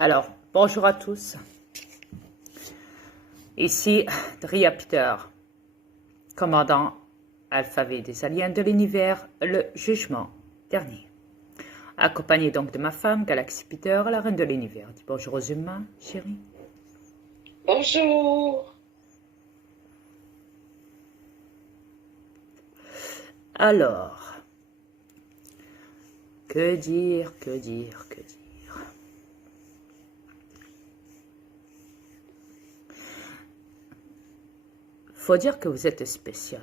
Alors, bonjour à tous. Ici, Dria Peter, commandant alphabet des aliens de l'univers, le jugement dernier. Accompagné donc de ma femme, Galaxy Peter, la reine de l'univers. Dis bonjour aux humains, chérie. Bonjour. Alors, que dire, que dire, que dire. Faut dire que vous êtes spécial.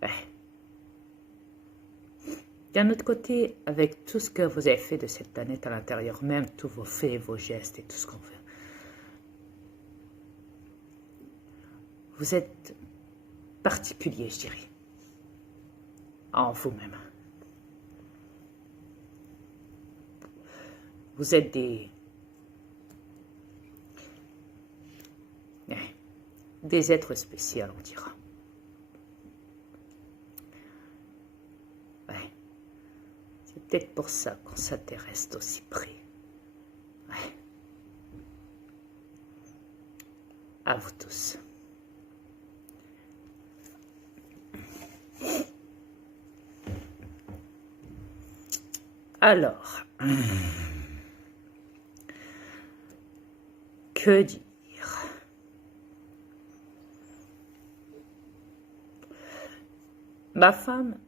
Ouais. D'un autre côté, avec tout ce que vous avez fait de cette planète à l'intérieur, même tous vos faits, vos gestes et tout ce qu'on fait, vous êtes particulier, je dirais, en vous-même. Vous êtes des êtres spéciaux, on dira. Ouais. C'est peut-être pour ça qu'on s'intéresse d'aussi près. Ouais. À vous tous. Alors, que dire? Ma femme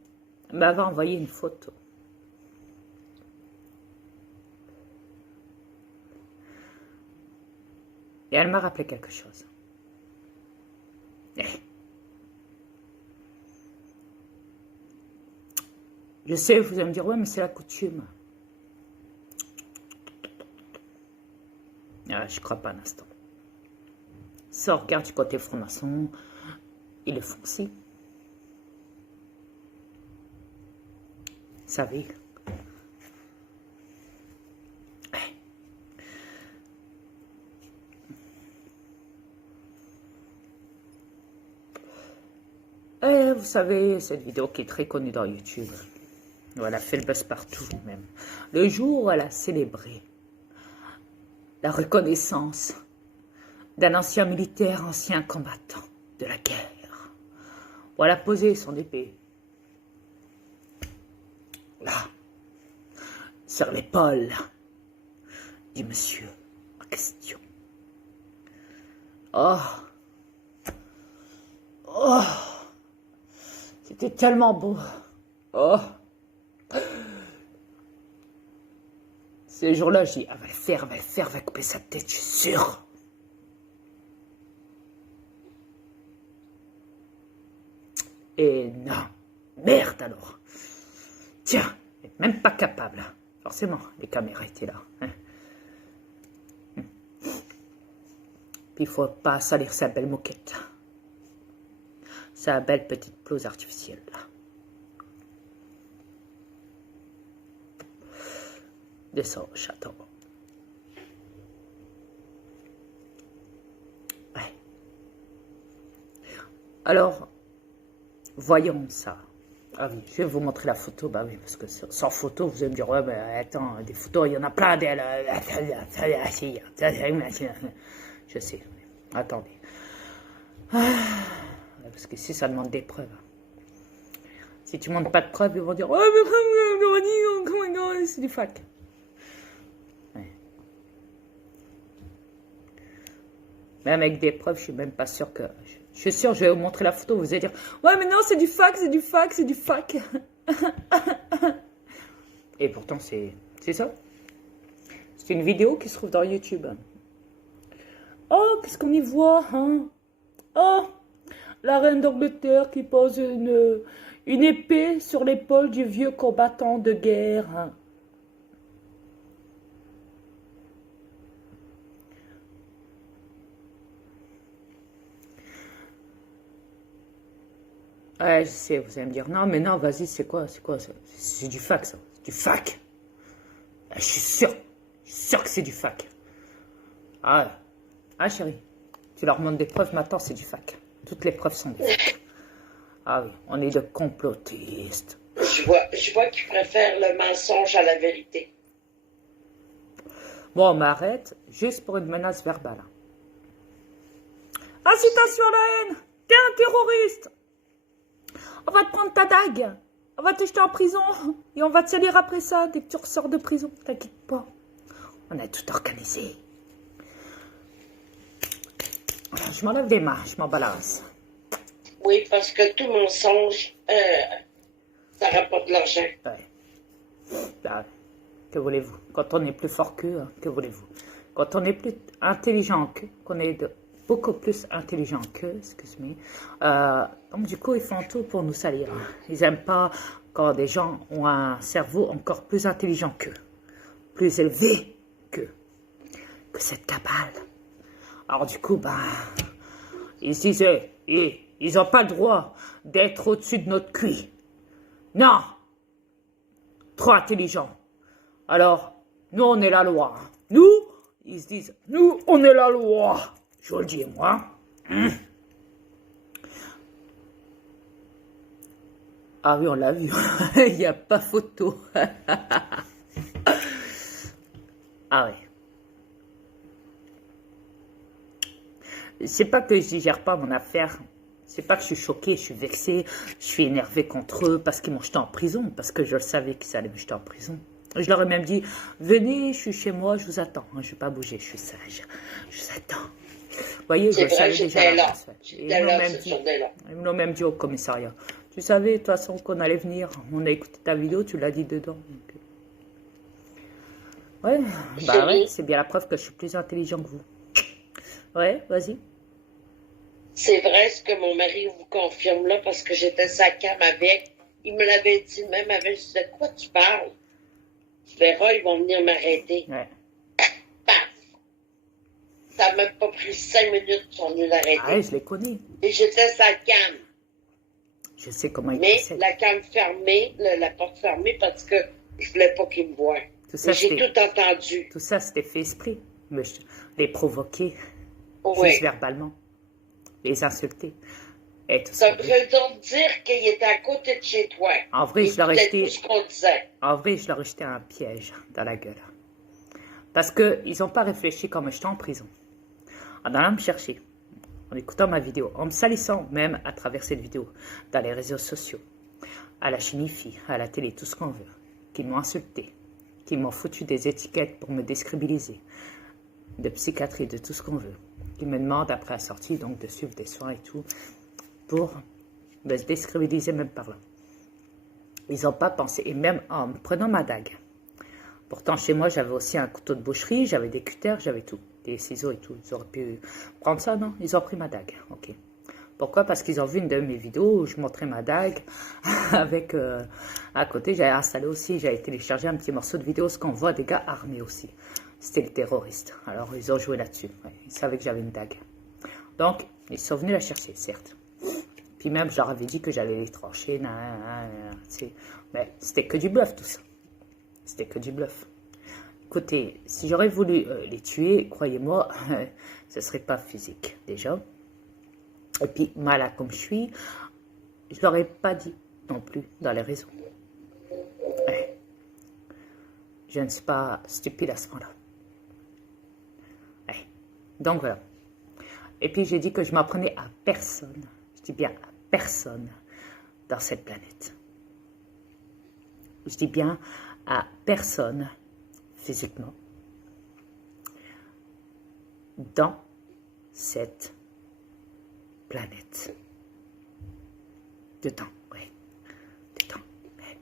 m'avait envoyé une photo. Et elle m'a rappelé quelque chose. Je sais, vous allez me dire, ouais, mais c'est la coutume. Ah, je crois pas un instant. Ça, on regarde du côté franc-maçon, ils le font aussi. Vous savez. Vous savez, cette vidéo qui est très connue dans YouTube, où elle a fait le buzz partout même. Le jour où elle a célébré la reconnaissance d'un ancien militaire, ancien combattant de la guerre, où elle a posé son épée, là, sur l'épaule du monsieur en question. Oh, oh, c'était tellement beau. Oh, ces jours-là, j'ai dit, elle va le faire, elle va couper sa tête, je suis sûr. Et non, merde alors. Tiens, elle n'est même pas capable. Forcément, les caméras étaient là. Hein. Puis il faut pas salir sa belle moquette. Sa belle petite pelouse artificielle là. Descends au château. Ouais. Alors, voyons ça. Ah oui, je vais vous montrer la photo. Bah oui, parce que sans photo, vous allez me dire, ouais, mais attends, des photos, il y en a plein d'elles. Je sais. Attendez. Parce que si ça demande des preuves. Si tu ne montres pas de preuves, ils vont dire, oh, mais c'est du fac. Ouais. Même avec des preuves, je suis même pas sûr que... Je suis sûr, je vais vous montrer la photo, vous allez dire, ouais, mais non, c'est du fac, c'est du fac, c'est du fac. Et pourtant, c'est ça. C'est une vidéo qui se trouve dans YouTube. Oh, qu'est-ce qu'on y voit, hein? Oh, la reine d'Angleterre qui pose une épée sur l'épaule du vieux combattant de guerre. Hein. Ouais, je sais, vous allez me dire, non, mais non, vas-y, c'est quoi, c'est du fac, ça, c'est du fac. Je suis sûr que c'est du fac. Ah, chérie, tu leur montres des preuves, maintenant, c'est du fac. Toutes les preuves sont des fac. Ah oui, on est de complotistes. Je vois que tu préfères le mensonge à la vérité. Bon, on m'arrête juste pour une menace verbale. Incitation à la haine. T'es un terroriste. On va te prendre ta dague. On va te jeter en prison. Et on va te salir après ça dès que tu ressors de prison. T'inquiète pas. On a tout organisé. Je m'enlève des mains. Je m'en balance. Oui, parce que tout mensonge, ça rapporte de l'argent. Ouais. Bah, que voulez-vous? Quand on est plus fort qu'eux, que voulez-vous? Quand on est plus intelligent qu'eux, qu'on est beaucoup plus intelligent qu'eux, excuse-moi, donc du coup, ils font tout pour nous salir. Ils n'aiment pas quand des gens ont un cerveau encore plus intelligent qu'eux, plus élevé qu'eux, que cette cabale. Alors du coup, bah, ils se disaient, ils n'ont pas le droit d'être au-dessus de notre cuit. Non! Trop intelligent. Alors, nous, on est la loi. Nous, ils se disent, nous, on est la loi. Je vous le dis, moi. Ah oui, on l'a vu. Il n'y a pas photo. Ah oui. C'est pas que je digère pas mon affaire. C'est pas que je suis choquée, je suis vexée, je suis énervée contre eux parce qu'ils m'ont jeté en prison, parce que je le savais qu'ils allaient me jeter en prison. Je leur ai même dit, venez, je suis chez moi, je vous attends. Je ne vais pas bouger, je suis sage. Je vous attends. Vous voyez, je le savais déjà. Ils me l'ont même dit au commissariat. Tu savais, de toute façon, qu'on allait venir. On a écouté ta vidéo, tu l'as dit dedans. Donc... Ouais, bah ouais, c'est bien la preuve que je suis plus intelligent que vous. Ouais, vas-y. C'est vrai ce que mon mari vous confirme là, parce que j'étais sa cam avec. Il me l'avait dit même avec, je disais, de quoi tu parles? Tu verras, ils vont venir m'arrêter. Ouais. Paf! Ça n'a même pas pris 5 minutes, ils sont venus l'arrêter. Ah ouais, je les connais. Et j'étais sa cam. Je sais comment ils Mais procèdent. la cam fermée, la porte fermée, parce que je voulais pas qu'ils me voient. J'ai tout entendu. Tout ça, c'était fait esprit. Les provoquer, Oui. juste verbalement. Les insulter. Et tout Ça ça. veut donc dire qu'il était à côté de chez toi. En vrai, je leur ai jeté... tout ce qu'on disait. En vrai, je leur ai jeté un piège dans la gueule. Parce qu'ils n'ont pas réfléchi comme j'étais en prison. En allant me chercher, en écoutant ma vidéo, en me salissant même à travers cette vidéo, dans les réseaux sociaux, à la chinifie, à la télé, tout ce qu'on veut, qu'ils m'ont insulté, qu'ils m'ont foutu des étiquettes pour me décrédibiliser, de psychiatrie, de tout ce qu'on veut, qu'ils me demandent après la sortie donc de suivre des soins et tout, pour me décrédibiliser même par là. Ils n'ont pas pensé, et même en me prenant ma dague. Pourtant, chez moi, j'avais aussi un couteau de boucherie, j'avais des cutters, j'avais tout, des ciseaux et tout. Ils auraient pu prendre ça, non? Ils ont pris ma dague, ok. Pourquoi? Parce qu'ils ont vu une de mes vidéos où je montrais ma dague avec, à côté, j'avais installé aussi, j'avais téléchargé un petit morceau de vidéo, ce qu'on voit des gars armés aussi. C'était le terroriste. Alors, ils ont joué là-dessus. Ouais, ils savaient que j'avais une dague. Donc, ils sont venus la chercher, certes. Puis même, je leur avais dit que j'allais les trancher. Mais c'était que du bluff, tout ça. C'était que du bluff. Écoutez, si j'aurais voulu les tuer, croyez-moi, ce ne serait pas physique, déjà. Et puis, malade comme je suis, je ne leur ai pas dit non plus dans les raisons. Ouais. Je ne suis pas stupide à ce point-là. Ouais. Donc, voilà. Et puis, j'ai dit que je m'en prenais à personne. Je dis bien à personne dans cette planète. Je dis bien à personne physiquement dans cette planète. Dedans, oui. Dedans. Oui.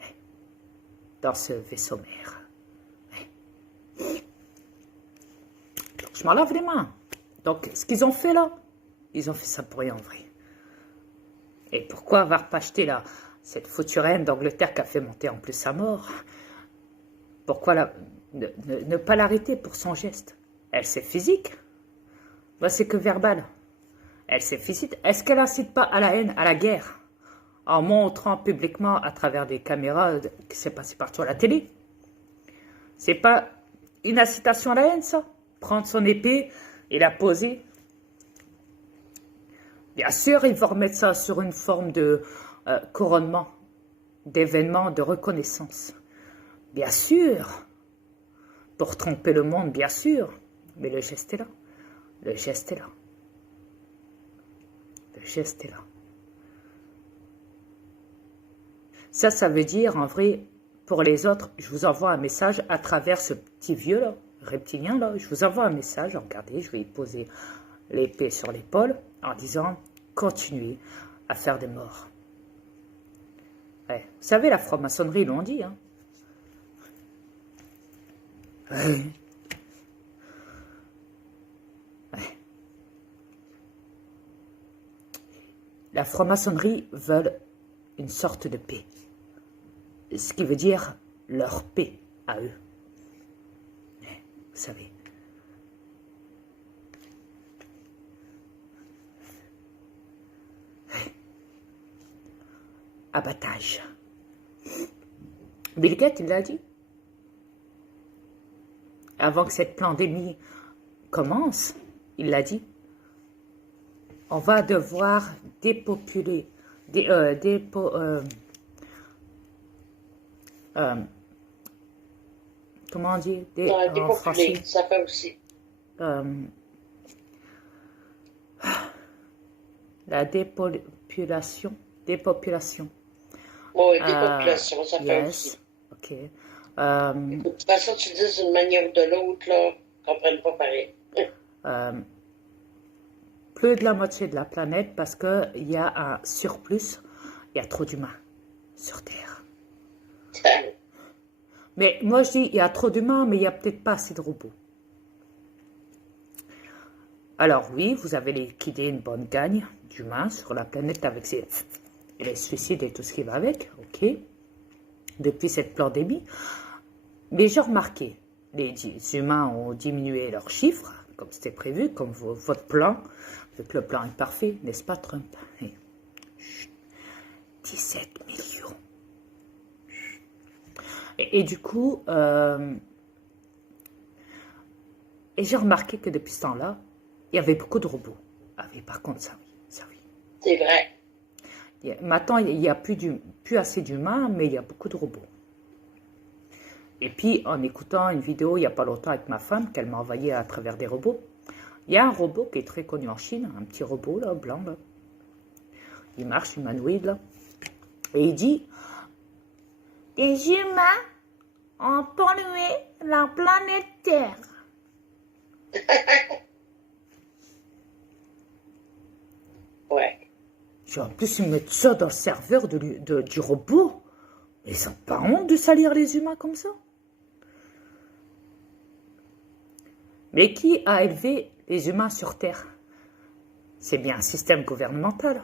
Oui. Dans ce vaisseau mère. Oui. Donc, je m'en lave les mains. Donc, ce qu'ils ont fait là, ils ont fait ça pour rien en vrai. Et pourquoi avoir pas acheté là cette foutue reine d'Angleterre qui a fait monter en plus sa mort? Pourquoi ne pas l'arrêter pour son geste? Elle, c'est physique. Bah, c'est que verbal. Elle, c'est physique. Est-ce qu'elle incite pas à la haine, à la guerre, en montrant publiquement à travers des caméras qui s'est passé partout à la télé? C'est pas une incitation à la haine, ça? Prendre son épée et la poser? Bien sûr, ils vont remettre ça sur une forme de couronnement, d'événement, de reconnaissance. Bien sûr. pour tromper le monde, bien sûr, mais le geste est là. Le geste est là. Le geste est là. Ça veut dire, en vrai, pour les autres, je vous envoie un message à travers ce petit vieux là, reptilien là. Je vous envoie un message, regardez, je vais y poser l'épée sur l'épaule en disant, continuez à faire des morts. Ouais. Vous savez, la franc-maçonnerie, ils l'ont dit, hein. Ouais. Ouais. La franc-maçonnerie veut une sorte de paix. Ce qui veut dire leur paix à eux. Ouais. Vous savez. Ouais. Abattage. Bill Gates, il l'a dit. Avant que cette pandémie commence, il l'a dit, on va devoir dépopuler, comment on dit en français, ça fait aussi. La dépopulation. Oui, dépopulation, ça fait aussi. Ok. De toute façon, tu dis d'une manière ou de l'autre, là, ils ne comprennent pas pareil. Plus de la moitié de la planète parce qu'il y a un surplus, il y a trop d'humains sur Terre. Mais moi je dis, il y a trop d'humains, mais il n'y a peut-être pas assez de robots. Alors oui, vous avez liquidé une bonne gagne d'humains sur la planète avec les suicides et tout ce qui va avec, ok, depuis cette pandémie. Mais j'ai remarqué, les humains ont diminué leurs chiffres, comme c'était prévu, comme votre plan, avec le plan est parfait, n'est-ce pas Trump? 17 millions. Et du coup, et j'ai remarqué que depuis ce temps-là, il y avait beaucoup de robots. Ah oui, par contre, ça oui. C'est vrai. Maintenant, il n'y a plus assez d'humains, mais il y a beaucoup de robots. Et puis, en écoutant une vidéo il n'y a pas longtemps avec ma femme, qu'elle m'a envoyée à travers des robots, il y a un robot qui est très connu en Chine, un petit robot, là, blanc, là. Il marche, humanoïde, là. Et il dit, les humains ont pollué la planète Terre. Ouais. En plus, ils mettent ça dans le serveur du robot. Ils n'ont pas honte de salir les humains comme ça. Mais qui a élevé les humains sur Terre? C'est bien un système gouvernemental.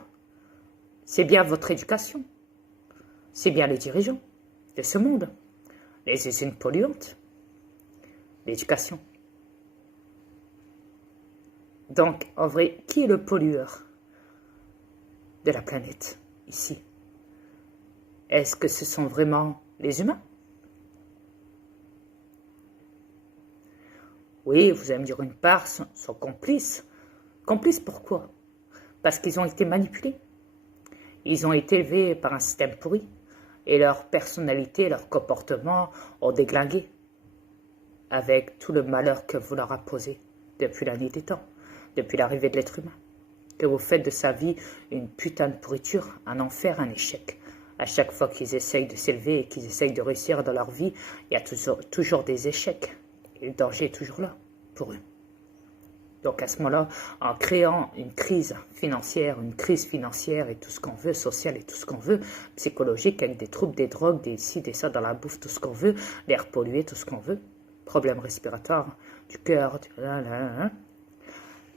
C'est bien votre éducation. C'est bien les dirigeants de ce monde. Les usines polluantes. L'éducation. Donc, en vrai, qui est le pollueur de la planète, ici? Est-ce que ce sont vraiment les humains? Oui, vous allez me dire une part sont complices. Complices pourquoi? Parce qu'ils ont été manipulés. Ils ont été élevés par un système pourri. Et leur personnalité, leur comportement ont déglingué. Avec tout le malheur que vous leur a posé depuis la nuit des temps. Depuis l'arrivée de l'être humain. Que vous faites de sa vie une putain de pourriture, un enfer, un échec. À chaque fois qu'ils essayent de s'élever et qu'ils essayent de réussir dans leur vie, il y a toujours des échecs. Et le danger est toujours là, pour eux. Donc à ce moment-là, en créant une crise financière et tout ce qu'on veut, sociale et tout ce qu'on veut, psychologique, avec des troubles, des drogues, des ci, des ça, dans la bouffe, tout ce qu'on veut, l'air pollué, tout ce qu'on veut, problèmes respiratoires, du cœur,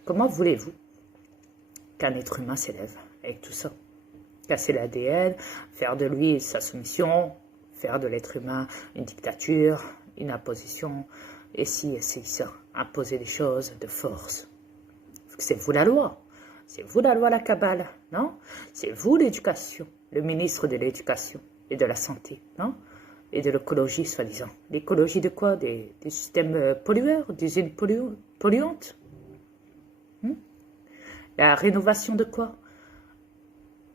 comment voulez-vous qu'un être humain s'élève avec tout ça? Casser l'ADN, faire de lui sa soumission, faire de l'être humain une dictature, une imposition, et si, ça, imposer des choses de force. C'est vous la loi, c'est vous la loi, la cabale, non? C'est vous l'éducation, le ministre de l'éducation et de la santé, non? Et de l'écologie, soi-disant. L'écologie de quoi? Des systèmes pollueurs, des usines polluantes? La rénovation de quoi?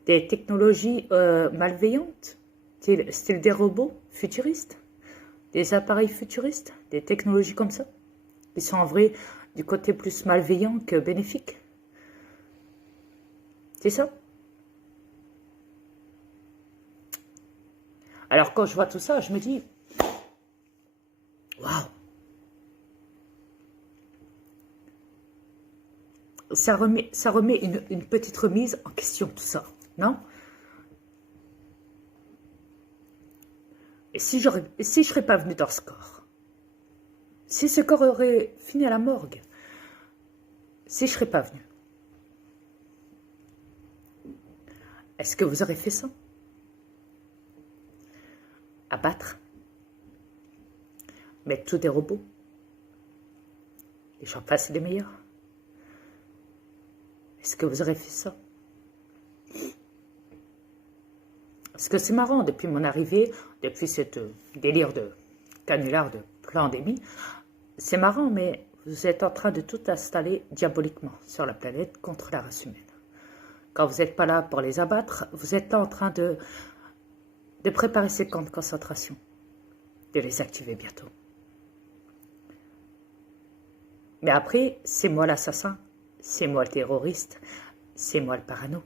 Des technologies malveillantes, style des robots futuristes. Des appareils futuristes, des technologies comme ça, qui sont en vrai du côté plus malveillant que bénéfique. C'est ça? Alors quand je vois tout ça, je me dis, waouh! Ça remet une petite remise en question, tout ça, non? Et si je serais pas venu dans ce corps, si ce corps aurait fini à la morgue, si je serais pas venu, est-ce que vous aurez fait ça? Abattre? Mettre tous des robots? Les gens passent les meilleurs? Est-ce que vous aurez fait ça? Parce que c'est marrant, depuis mon arrivée, depuis ce délire de canular de pandémie, c'est marrant, mais vous êtes en train de tout installer diaboliquement sur la planète contre la race humaine. Quand vous n'êtes pas là pour les abattre, vous êtes là en train de préparer ces camps de concentration, de les activer bientôt. Mais après, c'est moi l'assassin, c'est moi le terroriste, c'est moi le parano.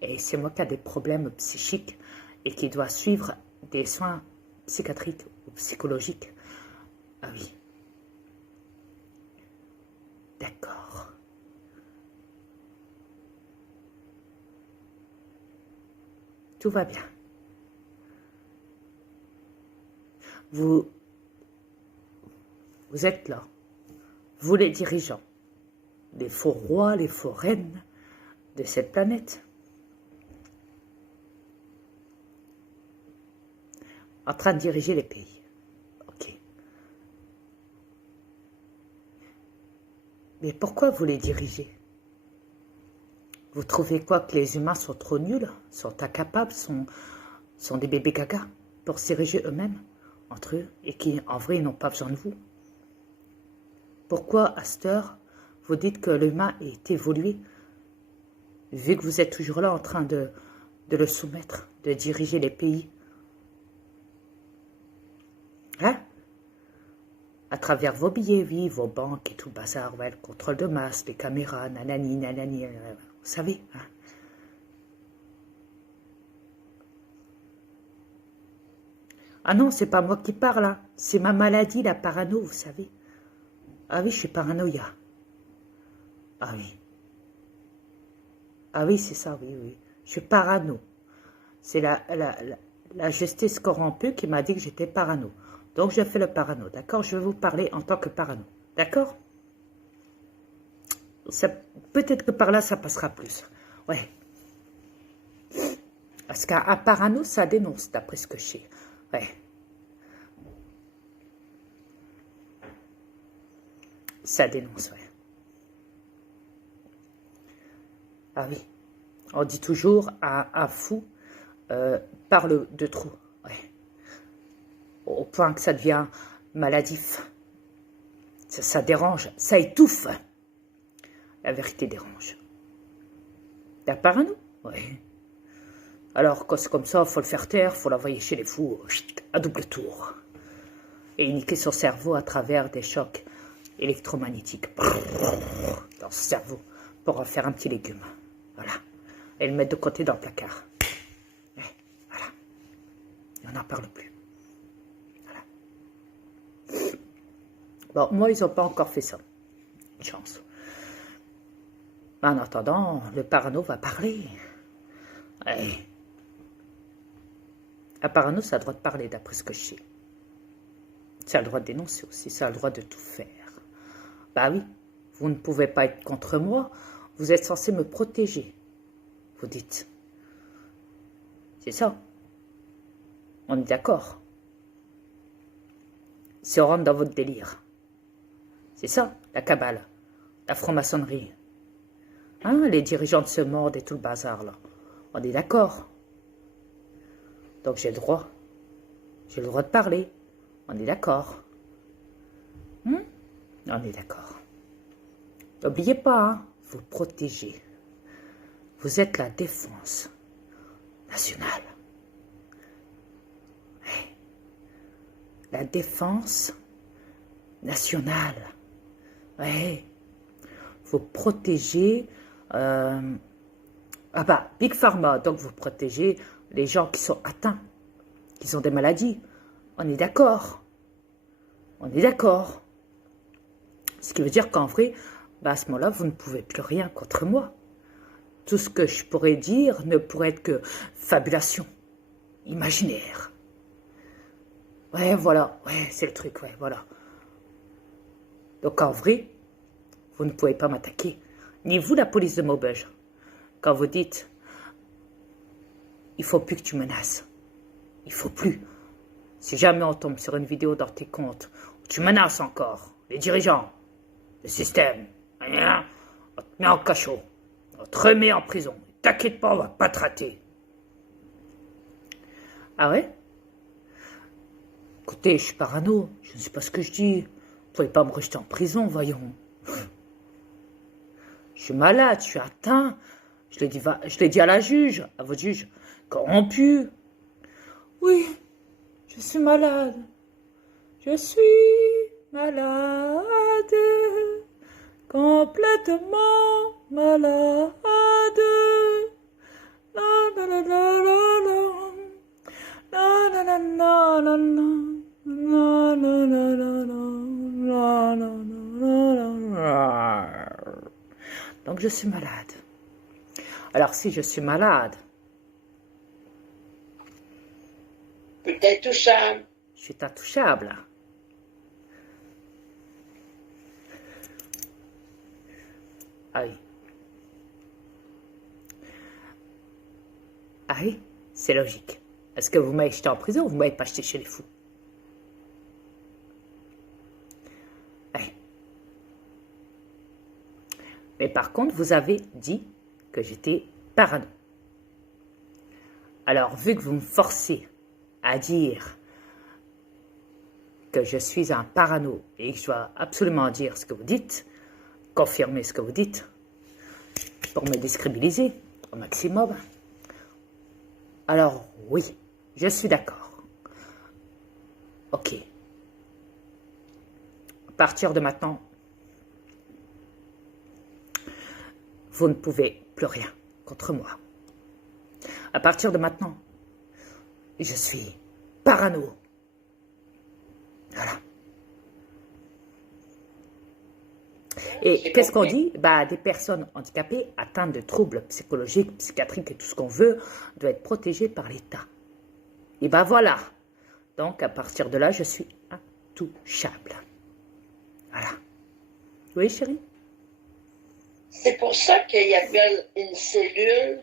Et c'est moi qui a des problèmes psychiques et qui doit suivre des soins psychiatriques ou psychologiques. Ah oui. D'accord. Tout va bien. Vous êtes là. Vous les dirigeants. Les faux rois, les faux reines de cette planète. En train de diriger les pays. Ok. Mais pourquoi vous les dirigez? Vous trouvez quoi, que les humains sont trop nuls, sont incapables, sont des bébés gaga pour se diriger eux-mêmes, entre eux, et qui, en vrai, n'ont pas besoin de vous? Pourquoi, à cette heure, vous dites que l'humain est évolué, vu que vous êtes toujours là en train de le soumettre, de diriger les pays? Hein? À travers vos billets, oui, vos banques et tout le bazar, ouais, le contrôle de masse, les caméras, nanani, nanani, vous savez, hein? Ah non, c'est pas moi qui parle, hein. C'est ma maladie, la parano, vous savez. Ah oui, je suis paranoïa. Ah oui. Ah oui, c'est ça, oui, oui. Je suis parano. C'est la justice corrompue qui m'a dit que j'étais parano. Donc, je fais le parano, d'accord? Je vais vous parler en tant que parano, d'accord? Peut-être que par là, ça passera plus. Ouais. Parce qu'un parano, ça dénonce, d'après ce que je sais. Ouais. Ça dénonce, ouais. Ah oui. On dit toujours, un fou parle de trop. Ouais. Au point que ça devient maladif. Ça dérange, ça étouffe. La vérité dérange. La parano? Oui. Alors, quand c'est comme ça, il faut le faire taire, il faut l'envoyer chez les fous, à double tour. Et niquer son cerveau à travers des chocs électromagnétiques. Dans ce cerveau, pour en faire un petit légume. Voilà. Et le mettre de côté dans le placard. Et voilà. Et on n'en parle plus. Voilà. Bon, moi, ils n'ont pas encore fait ça. Une chance. Mais en attendant, le parano va parler. Ouais. Un parano, ça a le droit de parler, d'après ce que je sais. Ça a le droit de dénoncer aussi, ça a le droit de tout faire. Bah oui, vous ne pouvez pas être contre moi, vous êtes censé me protéger, vous dites. C'est ça. On est d'accord. Si on rentre dans votre délire. C'est ça, la cabale, la franc-maçonnerie. Hein, les dirigeants de ce monde et tout le bazar, là. On est d'accord. Donc j'ai le droit. J'ai le droit de parler. On est d'accord. On est d'accord. N'oubliez pas, hein, vous protégez. Vous êtes la défense nationale. Ouais. la défense nationale. Ouais. Vous protégez... ah bah, Big Pharma, donc vous protégez les gens qui sont atteints, qui ont des maladies. On est d'accord. On est d'accord. Ce qui veut dire qu'en vrai, bah à ce moment-là, vous ne pouvez plus rien contre moi. Tout ce que je pourrais dire ne pourrait être que fabulation, imaginaire. Ouais, voilà. Ouais, c'est le truc, ouais, voilà. Donc en vrai, vous ne pouvez pas m'attaquer. Ni vous, la police de Maubeuge. Quand vous dites, il faut plus que tu menaces. Il faut plus. Si jamais on tombe sur une vidéo dans tes comptes, où tu menaces encore les dirigeants, le système, rien, on te met en cachot, on te remet en prison. T'inquiète pas, on va pas te rater. Ah ouais? Écoutez, je suis parano, je ne sais pas ce que je dis. Vous pouvez pas me rejeter en prison, voyons. Je suis malade, je suis atteint. Je l'ai dit à la juge, à votre juge, corrompu. Oui, je suis malade. Je suis malade. Complètement malade. La la la la la la. La la la la la la. La la la la la. La la la la la. Donc je suis malade. Alors si je suis malade, peut-être touchable. je suis intouchable. Ah oui. Ah oui, c'est logique. Est-ce que vous m'avez jeté en prison ou vous m'avez pas jeté chez les fous? Oui. Mais par contre, vous avez dit que j'étais parano. Alors, vu que vous me forcez à dire que je suis un parano et que je dois absolument dire ce que vous dites, confirmer ce que vous dites, pour me décrédibiliser au maximum, alors oui, je suis d'accord. Ok. À partir de maintenant, vous ne pouvez plus rien contre moi. À partir de maintenant, je suis parano. Voilà. Et qu'est-ce qu'on dit? Bah, des personnes handicapées atteintes de troubles psychologiques, psychiatriques et tout ce qu'on veut doivent être protégées par l'État. Et bah voilà. Donc, à partir de là, je suis intouchable. Voilà. Oui, chérie? C'est pour ça qu'il appelle une cellule,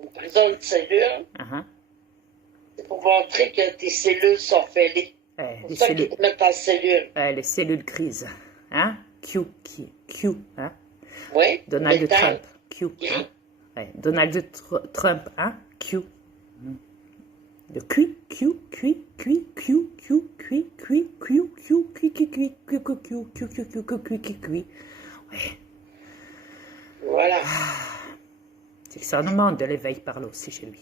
une prison de cellules, c'est pour montrer que tes cellules sont fêlées. C'est pour ça qu'ils te mettent en cellule. Les cellules grises. Hein? Q, hein? Oui. Donald Trump, Q. Hein? Ouais. Donald Trump, hein? Q. Le Q. Ouais. Voilà. C'est ça demande de l'éveil par là aussi chez lui.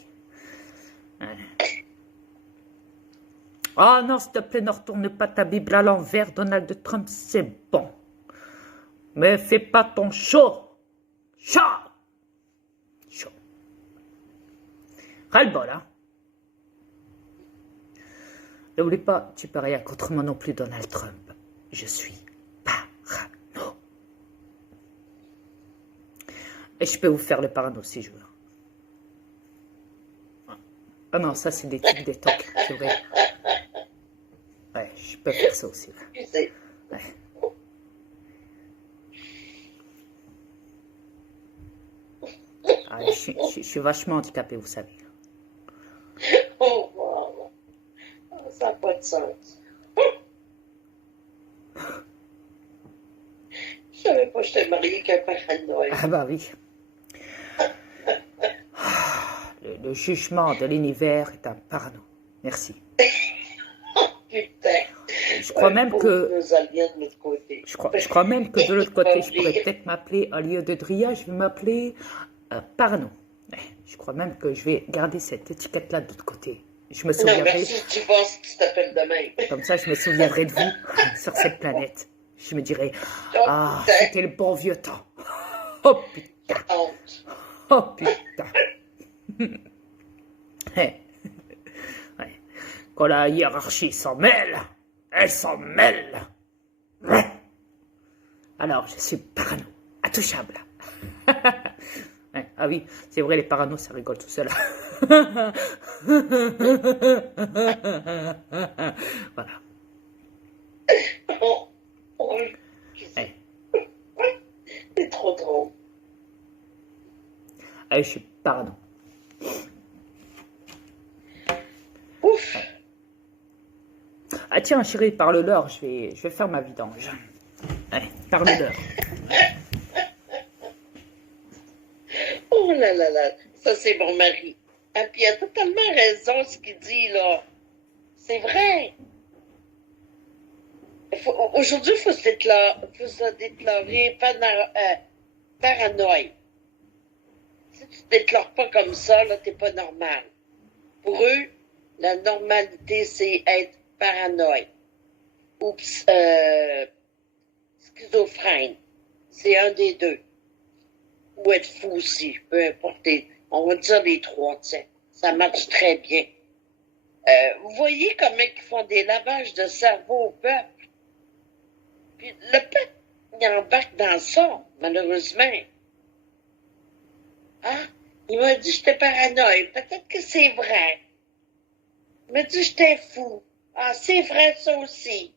Oh non, s'il te plaît, ne retourne pas ta Bible à l'envers, Donald Trump, c'est bon. Mais fais pas ton show. Chaud. Ras-le-bol, hein. N'oublie pas, tu peux rien contre moi non plus, Donald Trump. Je suis parano. Et je peux vous faire le parano si je veux. Ah non, ça c'est des trucs des tocs, c'est vrai. Ouais, je peux faire ça aussi. Ouais. Ah, je suis vachement handicapé, vous savez. Oh, wow. Ça n'a pas de sens. Je savais pas que je t'ai marié qu'un parano. Ah bah oui. Le jugement de l'univers est un parano. Merci. Putain. Je crois même que... Nos aliens de l'autre côté. Je crois même que de l'autre côté, je pourrais peut-être m'appeler, au lieu de Dria, je vais m'appeler parano. Je crois même que je vais garder cette étiquette-là de l'autre côté. Je me Non, souviendrai. merci, tu vois si tu t'appelles demain. Comme ça, je me souviendrai de vous sur cette planète. Je me dirai, Oh, ah, putain, c'était le bon vieux temps. Oh putain, honte. oh putain. Ouais. Ouais. Quand la hiérarchie s'en mêle, elle s'en mêle. Ouais. Alors, je suis parano, intouchable. Ouais. Ah oui, c'est vrai, les paranos, ça rigole tout seul. Voilà. Oh, oh, Ouais. c'est trop drôle. Allez, je suis parano. Ouf. Ah tiens, chérie, parle-leur, je vais faire ma vidange. Allez, parle-leur. Oh là là là, ça c'est mon mari. Ah, puis il a totalement raison ce qu'il dit là. C'est vrai. Aujourd'hui, il faut se déclarer paranoïe. Si tu te déclares pas comme ça, là, t'es pas normal. Pour eux, la normalité, c'est être paranoïe. Ou schizophrène. C'est un des deux. Ou être fou aussi, peu importe. On va dire les trois, tiens. Ça marche très bien. Vous voyez comment ils font des lavages de cerveau au peuple? Puis le peuple, il embarque dans ça, malheureusement. Ah, il m'a dit que j'étais paranoïaque. Peut-être que c'est vrai. Il m'a dit que j'étais fou. Ah, c'est vrai ça aussi.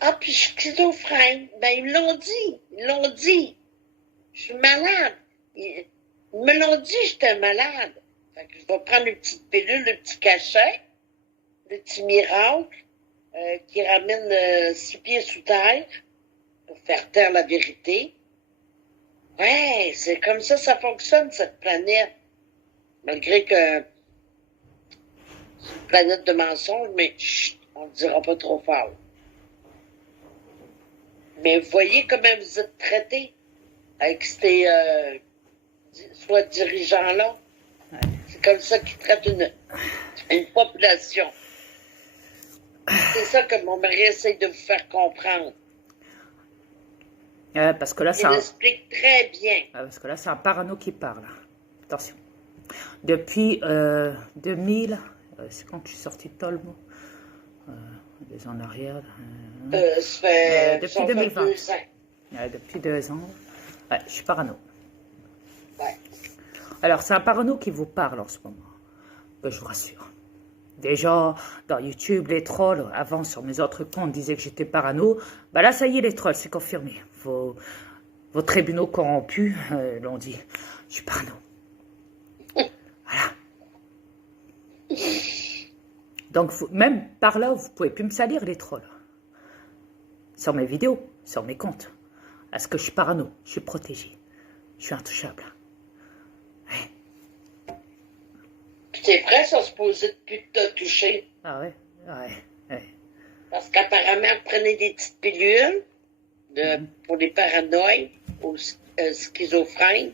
Ah, puis je suis schizophrène. Ben, ils l'ont dit. Ils l'ont dit. Je suis malade. Ils me l'ont dit que j'étais malade. Fait que je vais prendre une petite pilule, le petit cachet, le petit miracle, qui ramène 6 pieds sous terre pour faire taire la vérité. Ouais, c'est comme ça fonctionne, cette planète. Malgré que c'est une planète de mensonges, mais chut, on ne dira pas trop fort. Mais vous voyez comment vous êtes traités avec ces soit dirigeants-là. Ouais. C'est comme ça qu'ils traitent une population. C'est ça que mon mari essaie de vous faire comprendre. Parce que là, il explique très bien. Parce que là, c'est un parano qui parle. Attention. Depuis 2000, c'est quand je suis sortie de Tolmo 2 ans en arrière. Ça fait depuis 2020. 2 ans. Depuis 2 ans. Ouais, je suis parano. Ouais. Alors, c'est un parano qui vous parle en ce moment. Ben, je vous rassure. Déjà, dans YouTube, les trolls, avant, sur mes autres comptes, disaient que j'étais parano. Ben là, ça y est, les trolls, c'est confirmé. Vos tribunaux corrompus l'ont dit. Je suis parano. Voilà. Donc, même par là, vous pouvez plus me salir, les trolls. Sur mes vidéos, sur mes comptes. Parce que je suis parano, je suis protégé. Je suis intouchable. Ouais. C'est vrai, ça se posait depuis que t'as touché. Ah ouais, ouais, ouais. Parce qu'apparemment, elle prenait des petites pilules pour les paranoïdes ou schizophrènes.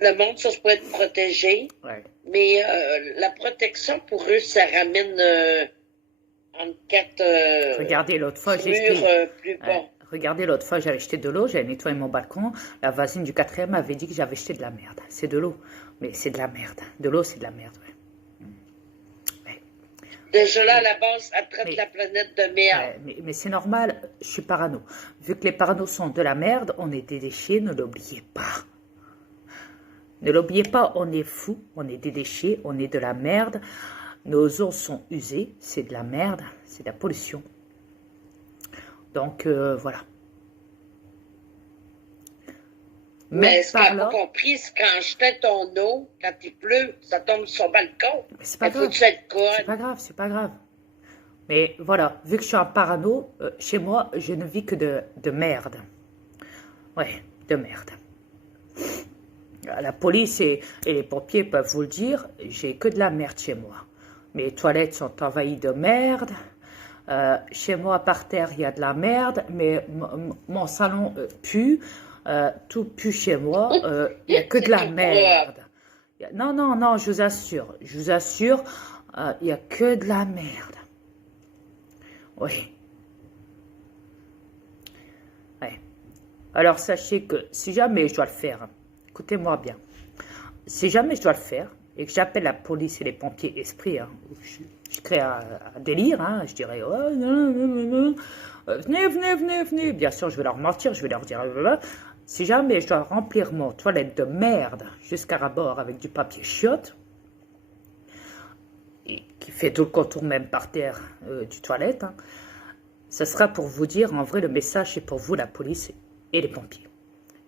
Le monde, ça se peut être protégé. Ouais. Mais la protection, pour eux, ça ramène entre 4 Regardez, l'autre fois, j'ai plus bas. Regardez, l'autre fois, j'avais jeté de l'eau, j'avais nettoyé mon balcon. La voisine du 4e avait dit que j'avais jeté de la merde. C'est de l'eau, mais c'est de la merde. De l'eau, c'est de la merde, ouais. Ouais. Déjà là, à la base, elle traite la planète de merde. Ouais, mais c'est normal, je suis parano. Vu que les paranos sont de la merde, on est des déchets, ne l'oubliez pas. Ne l'oubliez pas, on est fous, on est des déchets, on est de la merde. Nos eaux sont usées, c'est de la merde, c'est de la pollution. Donc, voilà. Mais ce qu'elle n'a pas compris, c'est quand jetais ton eau, quand il pleut, ça tombe sur le balcon. C'est pas grave. C'est pas grave, c'est pas grave. Mais voilà, vu que je suis un parano, chez moi, je ne vis que de merde. Ouais, de merde. La police et les pompiers peuvent vous le dire, j'ai que de la merde chez moi. Mes toilettes sont envahies de merde. Chez moi, par terre, il y a de la merde. Mais mon salon pue. Tout pue chez moi. Il n'y a que de la merde. Non, non, non, je vous assure. Je vous assure. Il n'y a que de la merde. Oui. Ouais. Alors, sachez que si jamais je dois le faire, écoutez-moi bien, si jamais je dois le faire, et que j'appelle la police et les pompiers esprits, hein, je crée un délire, hein, je dirais, oh, non, venez, venez, venez, venez. Bien sûr, je vais leur mentir, je vais leur dire, si jamais je dois remplir mon toilette de merde jusqu'à ras-bord avec du papier chiotte, et qui fait tout le contour même par terre du toilette, hein, ce sera pour vous dire, en vrai, le message c'est pour vous, la police et les pompiers,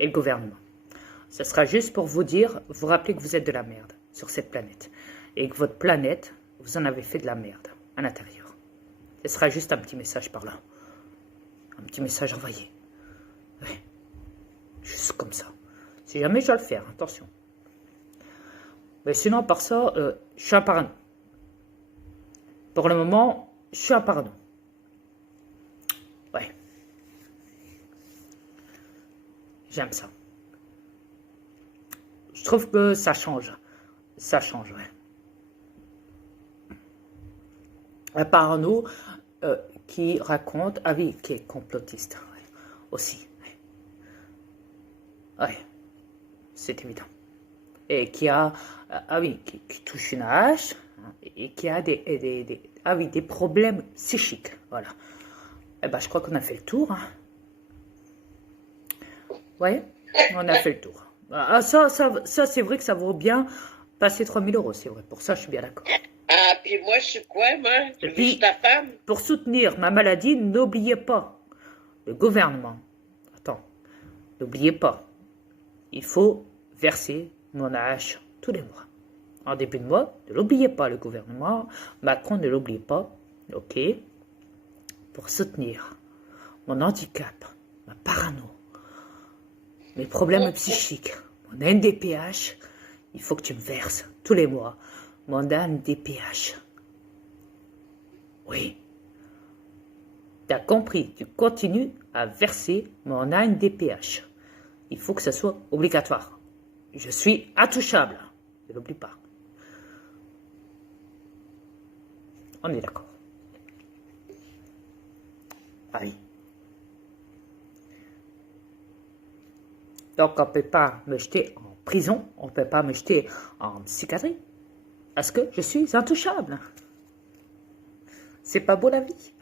et le gouvernement. Ce sera juste pour vous dire, vous rappelez que vous êtes de la merde sur cette planète, et que votre planète, vous en avez fait de la merde à l'intérieur. Ce sera juste un petit message par là. Un petit message envoyé. Ouais. Juste comme ça. Si jamais je dois le faire, attention. Mais sinon, par ça, je suis un parano. Pour le moment, je suis un parano. Ouais. J'aime ça. Je trouve que ça change. Ça change, ouais. Un parano qui raconte, ah oui, qui est complotiste, ouais, aussi. Ouais, c'est évident. Et qui a, ah oui, qui touche une hache, hein, et qui a ah oui, des problèmes psychiques, voilà. Eh ben, je crois qu'on a fait le tour. Hein. Ouais, on a fait le tour. Ah, ça c'est vrai que ça vaut bien passer 3 000 €, c'est vrai. Pour ça, je suis bien d'accord. Ah, puis moi, je suis quoi, moi? Je suis ta femme. Pour soutenir ma maladie, n'oubliez pas, le gouvernement, attends, n'oubliez pas, il faut verser mon AH tous les mois. En début de mois, ne l'oubliez pas, le gouvernement, Macron, ne l'oubliez pas, ok, pour soutenir mon handicap, ma parano, mes problèmes psychiques, mon NDPH, il faut que tu me verses tous les mois mon NDPH. Oui. Tu as compris, tu continues à verser mon NDPH. Il faut que ce soit obligatoire. Je suis intouchable. Ne l'oublie pas. On est d'accord. Ah oui. Donc, on ne peut pas me jeter en prison. On ne peut pas me jeter en psychiatrie. Parce que je suis intouchable. C'est pas beau la vie.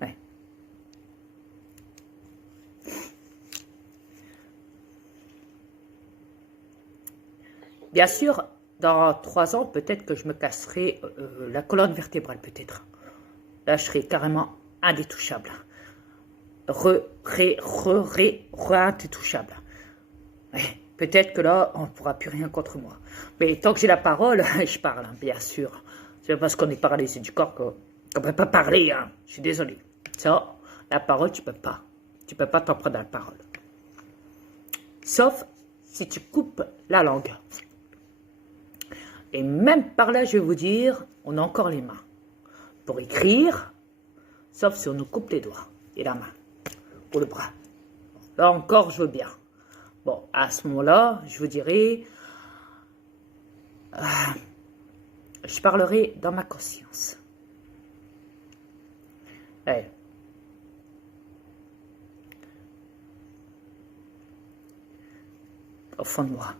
Ouais. Bien sûr, dans 3 ans, peut-être que je me casserai la colonne vertébrale, peut-être. Là, je serai carrément indétouchable. Indétouchable. Ouais. Peut-être que là, on ne pourra plus rien contre moi. Mais tant que j'ai la parole, je parle, hein, bien sûr. C'est parce qu'on est paralysé du corps qu'on ne peut pas parler. Hein. Je suis désolé. Ça, la parole, tu ne peux pas. Tu ne peux pas t'en prendre la parole. Sauf si tu coupes la langue. Et même par là, je vais vous dire, on a encore les mains. Pour écrire, sauf si on nous coupe les doigts et la main. Ou le bras. Là encore, je veux bien. Bon, à ce moment-là, je vous dirai, je parlerai dans ma conscience. Ouais. Au fond de moi.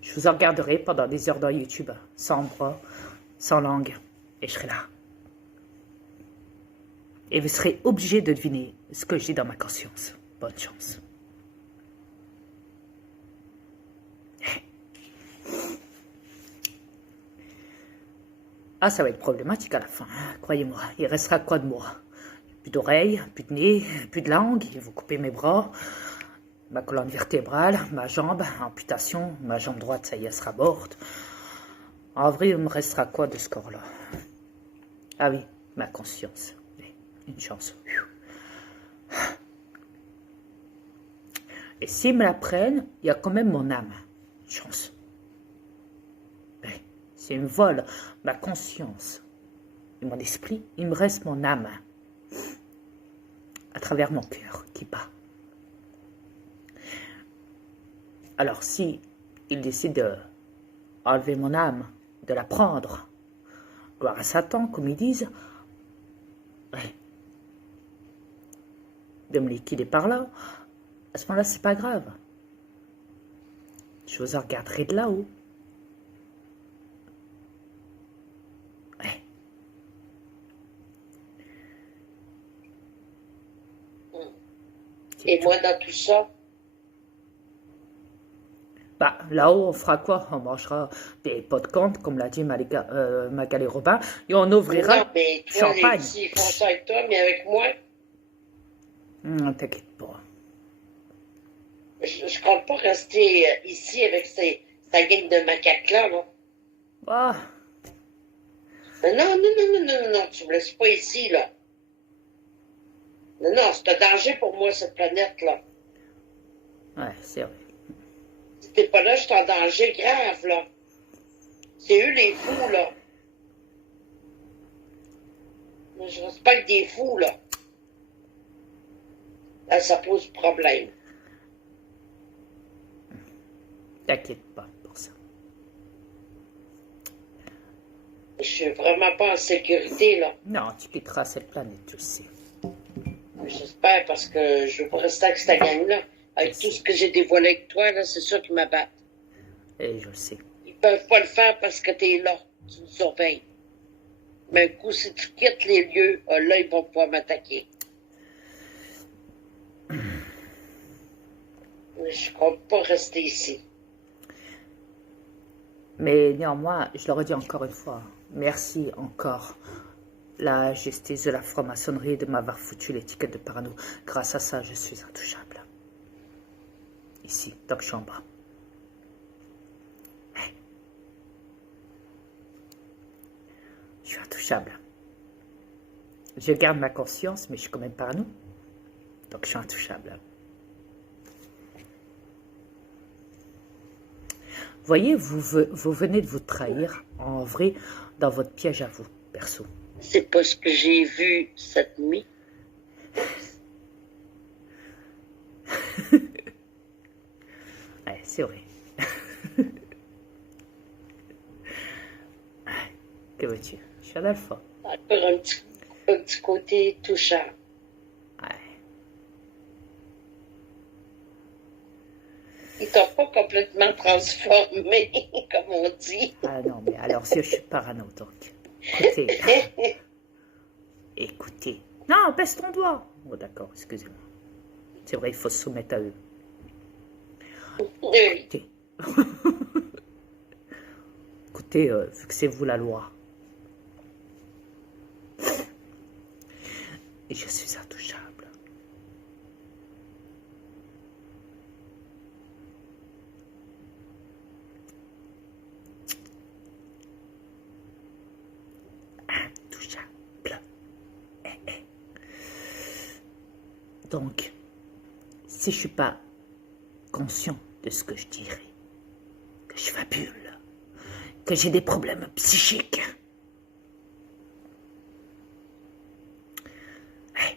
Je vous regarderai pendant des heures dans YouTube, sans bras, sans langue, et je serai là. Et vous serez obligé de deviner ce que j'ai dans ma conscience. Bonne chance. Ah, ça va être problématique à la fin, hein, croyez-moi. Il restera quoi de moi? Plus d'oreilles, plus de nez, plus de langue. Ils vont couper mes bras, ma colonne vertébrale, ma jambe, amputation. Ma jambe droite, ça y est, elle sera morte. En vrai, il me restera quoi de ce corps-là? Ah oui, ma conscience. Une chance. Et s'ils me la prennent, il y a quand même mon âme. Une chance. S'ils me volent ma conscience et mon esprit, il me reste mon âme à travers mon cœur qui bat. Alors si ils décident d'enlever mon âme, de la prendre gloire à Satan, comme ils disent, ouais, de me liquider par là, à ce moment-là, c'est pas grave. Je vous en regarderai de là-haut. Ouais. Et moi, dans tout ça? Bah, là-haut, on fera quoi? On mangera des pots de compte, comme l'a dit Magali Robin, et on ouvrira non, mais toi, champagne. Les petits font ça avec toi, mais avec moi? T'inquiète pas. Je ne compte pas rester ici avec sa gang de macaques-là, non? Ah. Non, tu me laisses pas ici, là. Non, c'est un danger pour moi, cette planète-là. Ouais, c'est vrai. Si t'es pas là, je suis en danger grave, là. C'est eux les fous, là. Je respecte des fous, là. Là, ça pose problème. T'inquiète pas pour ça. Je suis vraiment pas en sécurité, là. Non, tu quitteras cette planète, tu le sais. J'espère, parce que je veux pas rester avec cette gang-là. Avec tout ce que j'ai dévoilé avec toi, là, c'est sûr qu'ils m'abattent. Et je le sais. Ils peuvent pas le faire parce que t'es là. Tu nous surveilles. Mais un coup, si tu quittes les lieux, là, ils vont pouvoir m'attaquer. Mais je compte pas rester ici. Mais néanmoins, je le redis encore une fois, merci encore la justice de la franc-maçonnerie de m'avoir foutu l'étiquette de parano. Grâce à ça, je suis intouchable. Ici, tant que je suis en bas. Hey. Je suis intouchable. Je garde ma conscience, mais je suis quand même parano. Donc je suis intouchable. Voyez, vous venez de vous trahir, en vrai, dans votre piège à vous, perso. C'est pas ce que j'ai vu cette nuit. Ouais, c'est vrai. Que veux-tu? Je suis un alpha. Encore un petit côté touchant. Ouais. Ils t'ont pas complètement transformé, comme on dit. Ah non, mais alors si je suis parano, donc. Écoutez. Écoutez. Non, baisse ton doigt. Oh d'accord, excusez-moi. C'est vrai, il faut se soumettre à eux. Écoutez. Écoutez, vu que c'est vous la loi. Et je suis intouchable. Donc, si je ne suis pas conscient de ce que je dirais, que je fabule, que j'ai des problèmes psychiques, hey.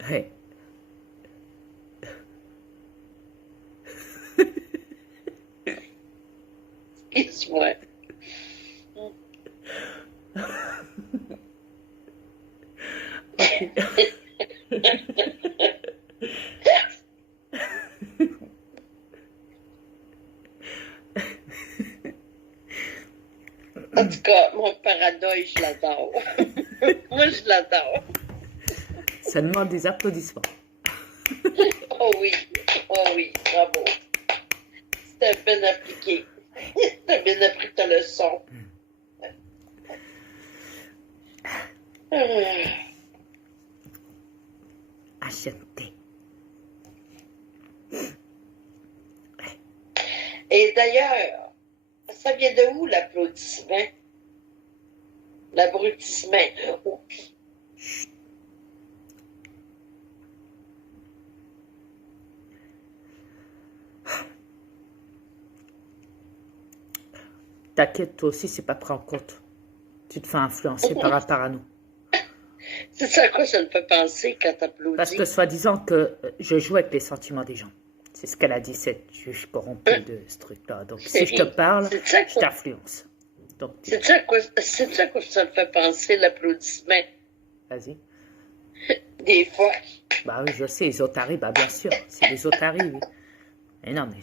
Hey. Excuse-moi. En tout cas, mon paranoïa, je l'adore. Moi, je l'adore. Ça demande des applaudissements. Oh oui, bravo. C'était bien appliqué. T'as bien appris ta leçon. Acheté. Et d'ailleurs, ça vient de où l'applaudissement? L'abrutissement. Oups. T'inquiète, toi aussi, c'est pas pris en compte. Tu te fais influencer par un parano. C'est ça à quoi ça me fait penser quand t'applaudis? Parce que soi-disant que je joue avec les sentiments des gens. C'est ce qu'elle a dit, cette juge corrompue de ce truc-là. Donc si je te parle, je t'influence. C'est ça à quoi ça me fait penser, l'applaudissement? Vas-y. Des fois. Bah oui, je sais, les otaries, bah bien sûr. C'est des otaries, oui. Mais non, mais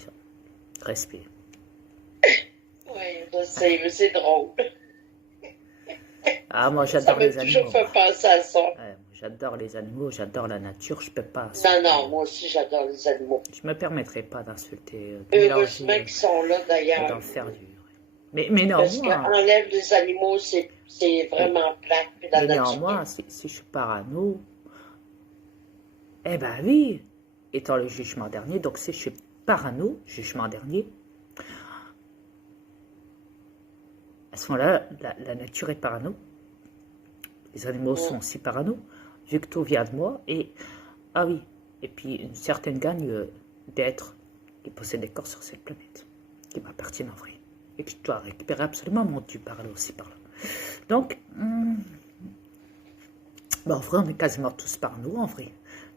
respect. Oui, je sais, mais c'est drôle. Ah, moi j'adore les animaux. Ça m'a toujours fait penser à ça. Ouais, j'adore les animaux, j'adore la nature, je peux pas. Non, moi aussi j'adore les animaux. Je me permettrai pas d'insulter. Heureusement qu'ils sont là d'ailleurs. D'en faire dur. Mais néanmoins. Parce qu'enlève les animaux, c'est vraiment plate. Mais néanmoins, si je suis parano, eh ben oui, étant le jugement dernier, donc si je suis parano, jugement dernier, à ce moment-là, la nature est parano, les animaux sont aussi parano, vu que tout vient de moi, et ah oui, et puis une certaine gagne d'être qui possède des corps sur cette planète, qui m'appartiennent en vrai, et que je dois récupérer absolument mon dû par là aussi par là. Donc, en vrai, on est quasiment tous parano, en vrai,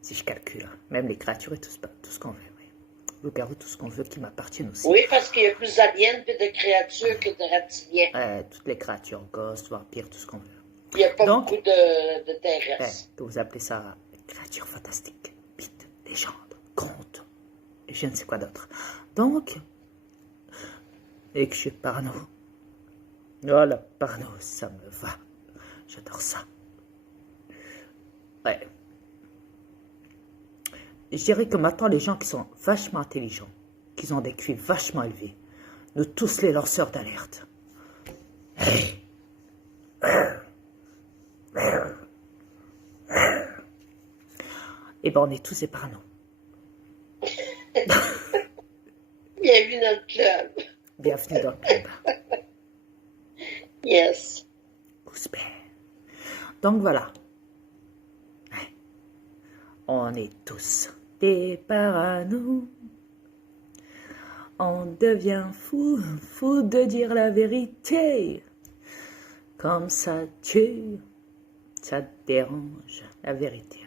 si je calcule, même les créatures et tout ce qu'on veut. Loup-garou, tout ce qu'on veut qui m'appartiennent aussi. Oui, parce qu'il y a plus d'aliens que de créatures que de reptiliens. Toutes les créatures, ghosts, vampires, tout ce qu'on veut. Il n'y a pas beaucoup de terrestres. Que vous appelez ça créatures fantastiques, mythes, légendes, contes, et je ne sais quoi d'autre. Donc, et que je suis parano. Oh, la parano, ça me va. J'adore ça. Ouais. Je dirais que maintenant, les gens qui sont vachement intelligents, qui ont des QI vachement élevés, nous tous les lanceurs d'alerte. Hey. Eh ben, on est tous des parano. Bienvenue dans le club. Bienvenue dans le club. Yes. Donc voilà. On est tous des parano. On devient fou, fou de dire la vérité. Comme ça tue, ça te dérange, la vérité.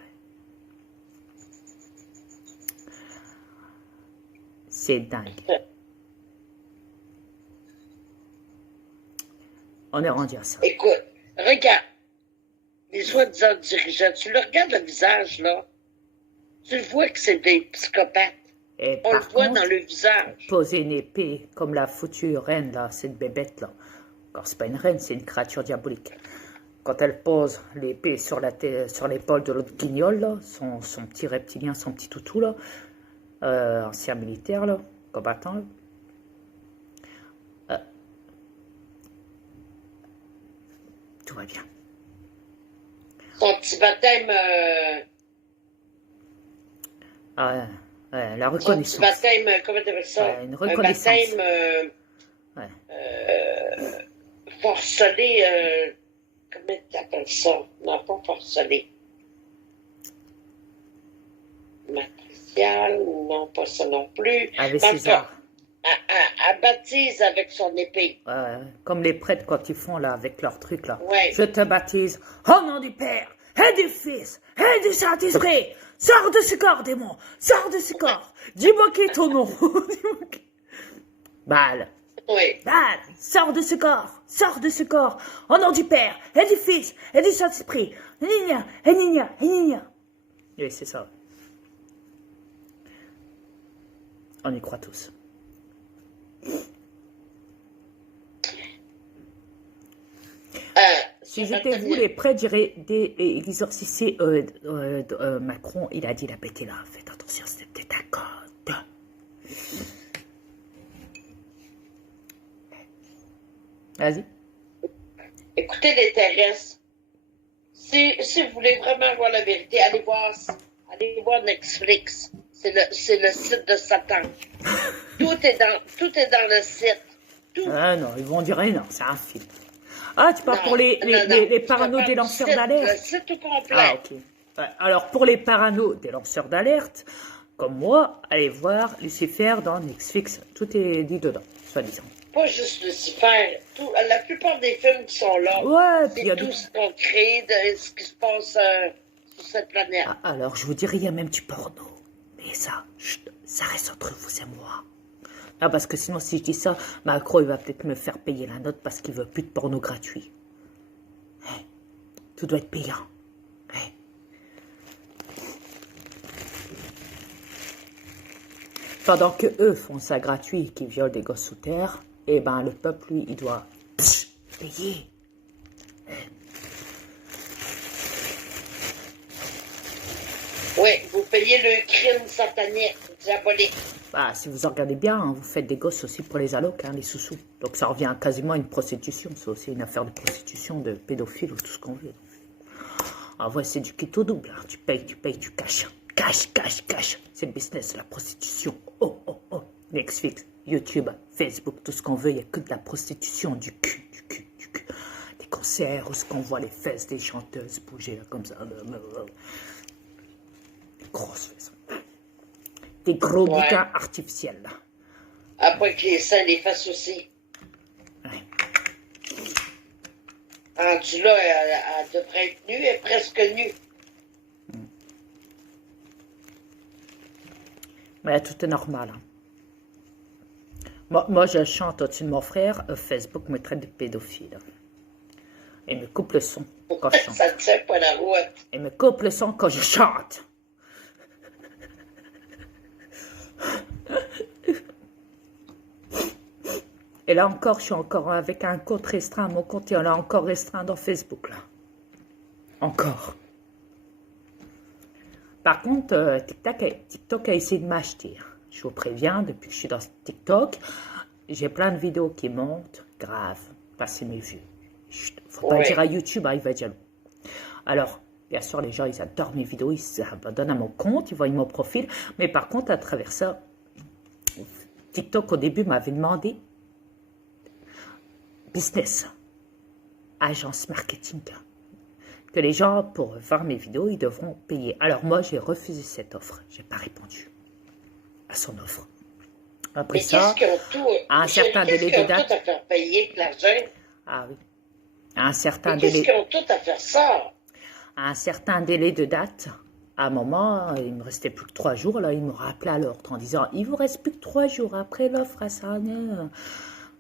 C'est dingue. On est rendu à ça. Écoute, regarde. Les soi-disant dirigeants, tu leur regardes le visage, là. Tu le vois que c'est des psychopathes. Et on le voit dans le visage. Poser une épée comme la foutue reine, là, cette bébête, là. Alors, c'est pas une reine, c'est une créature diabolique. Quand elle pose l'épée sur l'épaule de l'autre guignol, là, son petit reptilien, son petit toutou, là, ancien militaire, là, combattant, là. Tout va bien. Son petit baptême... la reconnaissance. Son petit baptême, comment tu appelles ça? Une reconnaissance. Un baptême forcené, comment tu appelles ça? Non, pas forcené. Matricial, non, pas ça non plus. Avec César. Elle baptise avec son épée. Comme les prêtres quand ils font là avec leur truc là. Ouais. Je te baptise au nom du Père et du Fils et du Saint-Esprit. Sors de ce corps, démon. Sors de ce corps. Dis-moi qui est ton nom. Baal. Oui. Baal, sors de ce corps. Sors de ce corps. Au nom du Père et du Fils et du Saint-Esprit. Nina, et Nina, et Nina. Oui, c'est ça. On y croit tous. Si j'étais vous, les prêtres, j'irais exorciser Macron. Il a dit la bête est là. Faites attention, c'était peut-être un code. Vas-y. Écoutez les terrestres. Si vous voulez vraiment voir la vérité, allez voir Netflix. C'est le site de Satan. Tout est dans le site. Tout. Ah non, ils vont dire non, c'est un film. Ah, tu parles pour les paranos des lanceurs d'alerte? Le site tout complet. Ah, ok. Ouais, alors, pour les paranos des lanceurs d'alerte, comme moi, allez voir Lucifer dans Netflix. Tout est dit dedans, soi-disant. pas juste Lucifer, la plupart des films qui sont là, ouais, c'est tout ce qu'on crée, de ce qui se passe sur cette planète. Ah, alors, je vous dirais, il y a même du porno. Mais ça, ça reste entre vous et moi. Ah, parce que sinon, si je dis ça, Macron, il va peut-être me faire payer la note parce qu'il veut plus de porno gratuit. Hey, tout doit être payant. Hey. Pendant que eux font ça gratuit et qu'ils violent des gosses sous terre, eh ben, le peuple, lui, il doit payer. Hey. Oui, vous payez le crime satanique, diabolique. Bah, si vous en regardez bien, hein, vous faites des gosses aussi pour les allocs, hein, les sous-sous. Donc ça revient quasiment à une prostitution. C'est aussi une affaire de prostitution, de pédophile ou tout ce qu'on veut. En vrai, c'est du quitte au double. Hein. Tu payes, tu caches. Cache. C'est le business, la prostitution. Oh. Netflix, YouTube, Facebook, tout ce qu'on veut, il n'y a que de la prostitution, du cul. Des concerts où ce qu'on voit les fesses des chanteuses bouger là, comme ça. Des grosses fesses. Des gros bouquins artificiels, là. Après que les seins les fassent aussi. Ouais. Rendu là, elle devrait être nue, elle est presque nue. Mais tout est normal. Hein. Moi, je chante au-dessus de mon frère, Facebook me traite de pédophile. Et me coupe le son quand je chante. Ça ne tient pas la route. Et me coupe le son quand je chante. Et là encore, je suis encore avec un compte restreint. Mon compte, il y en a encore restreint dans Facebook, là. Encore. Par contre, TikTok a essayé de m'acheter. Je vous préviens, depuis que je suis dans TikTok, j'ai plein de vidéos qui montent. Grave. Passez mes vues. Faut pas dire à YouTube, hein, il va être jaloux. Alors, bien sûr, les gens, ils adorent mes vidéos. Ils s'abandonnent à mon compte, ils voient mon profil. Mais par contre, à travers ça, TikTok, au début, m'avait demandé business, agence marketing, que les gens, pour voir mes vidéos, ils devront payer. Alors moi, j'ai refusé cette offre. J'ai pas répondu à son offre. Après mais ça, à un certain délai de date. Tout à faire payer l'argent. Ah oui. À un certain délai. Qu'est-ce qu'ils ont tout à faire ça? À un certain délai de date. À un moment, il me restait plus que 3 jours. Là, ils m'ont rappelé à l'ordre en disant, il vous reste plus que 3 jours après l'offre à ça.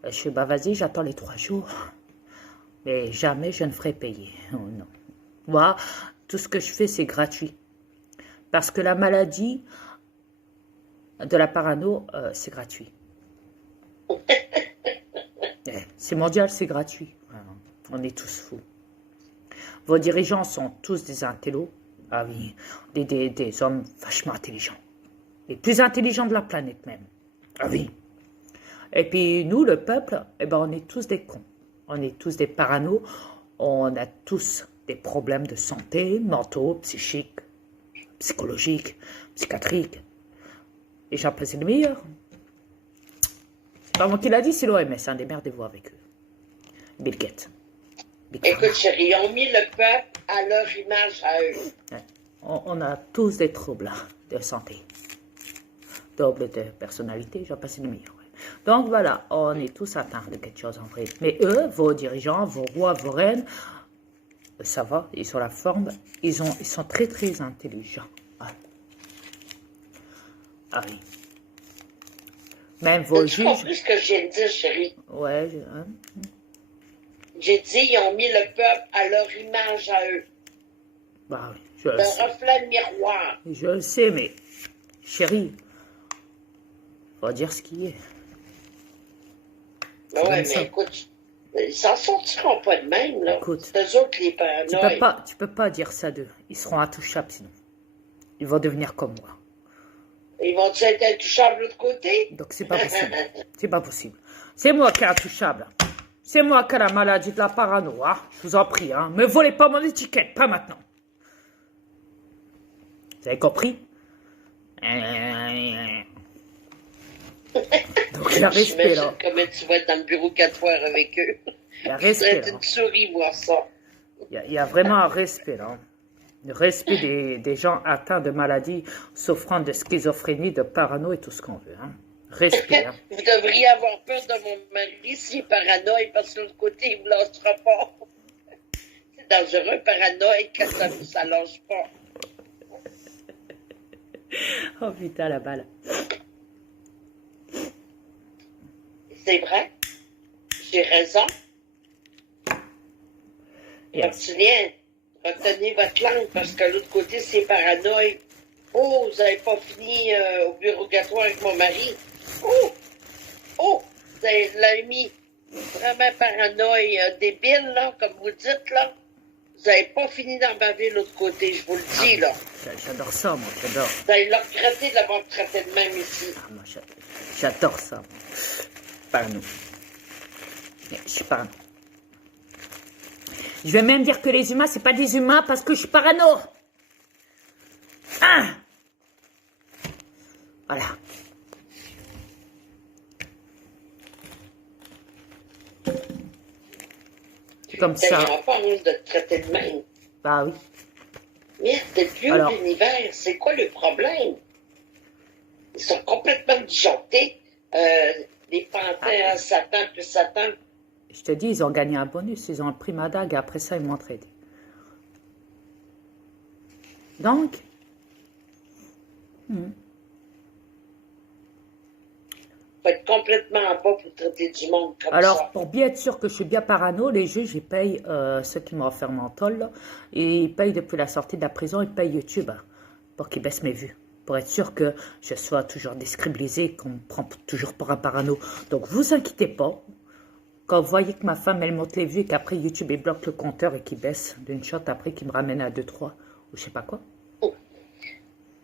Je fais, bah vas-y, j'attends les 3 jours. Mais jamais je ne ferai payer. Oh, non. Moi, tout ce que je fais, c'est gratuit. Parce que la maladie de la parano, c'est gratuit. C'est mondial, c'est gratuit. On est tous fous. Vos dirigeants sont tous des intellos. Ah oui, des hommes vachement intelligents. Les plus intelligents de la planète même. Ah oui. Et puis nous, le peuple, eh ben, on est tous des cons. On est tous des paranos. On a tous des problèmes de santé, mentaux, psychiques, psychologiques, psychiatriques. Et j'en passe le meilleur. C'est pas moi qui l'a dit, c'est l'OMS. Hein, démerdez-vous avec eux. Bill Gates. Écoute, chérie, ils ont mis le peuple à leur image à eux. Ouais. On a tous des troubles de santé. Double de personnalité, j'en passe le meilleur. Donc voilà, on est tous atteints de quelque chose en vrai. Mais eux, vos dirigeants, vos rois, vos reines, ça va, ils ont la forme, ils sont très très intelligents. Ah oui. Même vos juges... Tu as compris ce que j'ai dit, chérie? Ouais. J'ai dit, ils ont mis le peuple à leur image à eux. Bah oui, je le le sais. reflet miroir. Je le sais, mais chérie, faut dire ce qui est. Ben ouais, mais écoute, ils s'en sortiront pas de même, là. Écoute, c'est eux autres, les paranoïs. tu peux pas dire ça d'eux. Ils seront intouchables sinon. Ils vont devenir comme moi. Ils vont être intouchables de l'autre côté? Donc c'est pas possible. C'est pas possible. C'est moi qui est intouchable. C'est moi qui ai la maladie de la parano, hein. Je vous en prie, hein. Me volez pas mon étiquette, pas maintenant. Vous avez compris? Donc il y a respect là. Comment tu vas être dans le bureau 4 heures avec eux? Il y a respect. C'est une souris, voir ça. Il y a vraiment un respect là. Le respect des gens atteints de maladies, souffrant de schizophrénie, de parano et tout ce qu'on veut. Hein. Respire. Vous devriez avoir peur de mon mari s'il est paranoïaque parce que de l'autre côté, il ne vous lâchera pas. C'est dangereux, paranoïaque, quand ça ne lâche pas. Oh putain, la balle. C'est vrai. J'ai raison. Yes. Reptilien, retenez votre langue parce que de l'autre côté, c'est paranoïaque. Oh, vous n'avez pas fini au bureaugatoire avec mon mari. Oh, vous l'avez mis vraiment paranoïaque, débile, là, comme vous dites, là. Vous n'avez pas fini d'en baver de l'autre côté, je vous le dis, là. J'adore ça, moi, j'adore. Vous allez le regretter de l'avoir traité de même ici. Ah, moi, j'adore ça, moi. Parano. Je suis parano. Je vais même dire que les humains, c'est pas des humains parce que je suis parano. Ah! Voilà. Comme ça. Ça pas honte de te traiter de même. Bah oui. Mais t'es plus haut de l'univers, c'est quoi le problème? Ils sont complètement disjonctés. Les panthères, Satan, plus Satan. Je te dis, ils ont gagné un bonus, ils ont le prix Madag et après ça, ils m'ont entraidé. Donc, faut être complètement en bas pour traiter du monde comme ça. Alors, pour bien être sûr que je suis bien parano, les juges, ils payent ceux qui m'ont offert mon toll, là, et ils payent depuis la sortie de la prison, ils payent YouTube hein, pour qu'ils baissent mes vues. Pour être sûr que je sois toujours décrédibilisé, qu'on me prend toujours pour un parano. Donc, vous inquiétez pas. Quand vous voyez que ma femme, elle monte les vues et qu'après YouTube, il bloque le compteur et qu'il baisse d'une shot après, qu'il me ramène à 2-3 ou je sais pas quoi.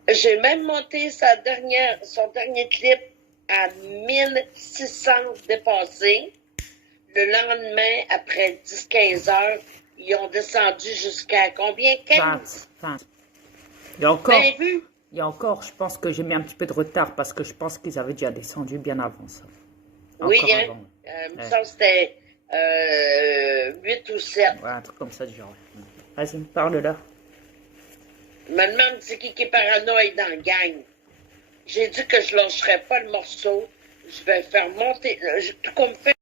J'ai même monté son dernier clip à 1600 dépassés. Le lendemain, après 10-15 heures, ils ont descendu jusqu'à combien? 15? 20. Il y a encore, je pense que j'ai mis un petit peu de retard parce que je pense qu'ils avaient déjà descendu bien avant ça. Oui, hein? Il me semble que c'était 8 ou 7. Ouais, un truc comme ça du genre. Vas-y, parle là. Je me demande c'est qui est paranoïaque dans la gang. J'ai dit que je lâcherais pas le morceau. Je vais faire monter, tout comme fait.